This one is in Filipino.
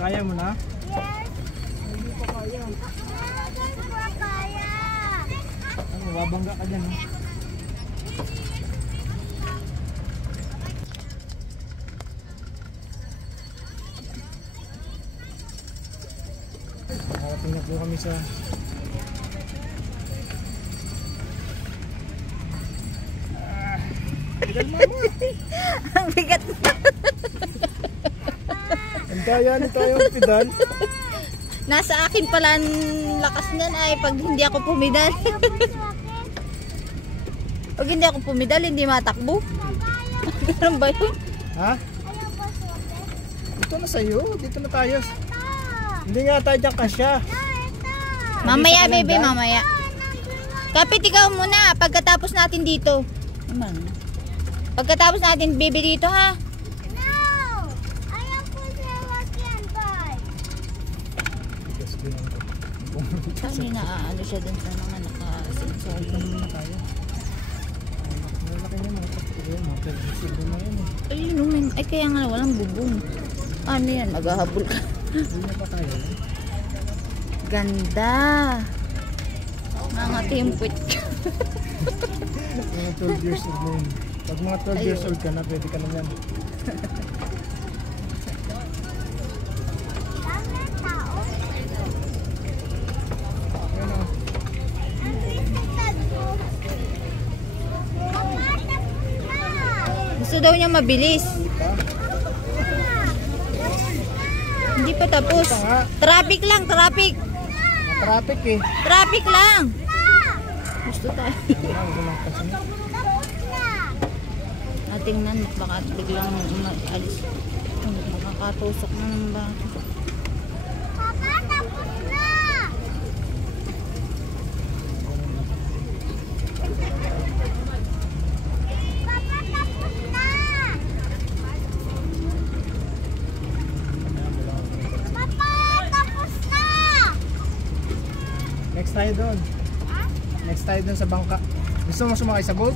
Kaya mo na? Yes. Hindi pa kaya. Kaya. Ano, babangga ka dyan. Nakarating na po kami sa Ang bigat. ang kaya na tayong pedal. Nasa akin pala ang lakas niyan ay pag hindi ako pumidal. Pag hindi ako pumidal, hindi matakbo. Ganun ba yun? Ha? Dito na sa'yo. Dito na tayo. Hindi nga tayo dyan kasya. Mamaya, bebe, mamaya. Kapit ikaw muna pagkatapos natin dito. Pagkatapos natin, bebe, dito ha. Saan yun ano siya dun sa mga naka-sensor? Dito naman na tayo. Malaki niya mga kapatid. Mga pagkasildo na yan eh. Ay, ay kaya nga walang bubong. Ano yan? Maghahabol ka. Hindi na pa tayo. Ganda. Mga timpwit. Mga 12 years old na yun. Pag mga 12 years old ka na, pwede ka na yan. Gusto daw niya mabilis. Hindi pa tapos. Traffic lang, traffic. Traffic eh. Traffic lang. Gusto tayo. Natingnan, baka biglang alis. Makakatusok na ng bata. Papa, tapos na! Papa, tapos na! Papa, tapos na! Next tayo doon. Next tayo doon sa bangka. Gusto mo sumakay sa boat?